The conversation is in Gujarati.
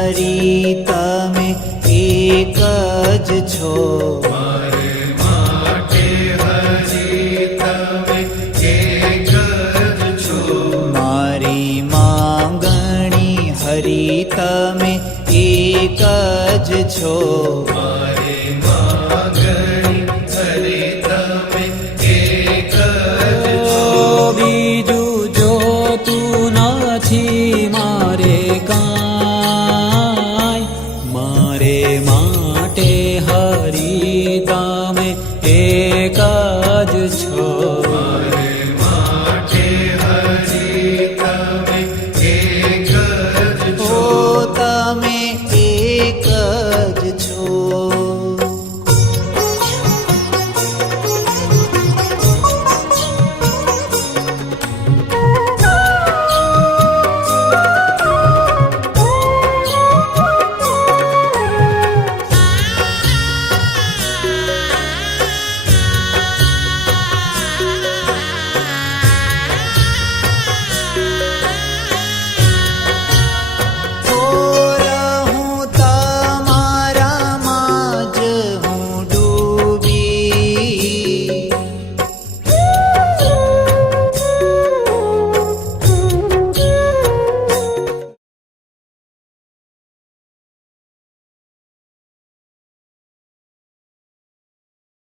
હરી તમે એક જ છો. મારે માટે હરી તમે એક જ છો. મારી માંગણી હરી તમે એક જ છો. મારી માંગણી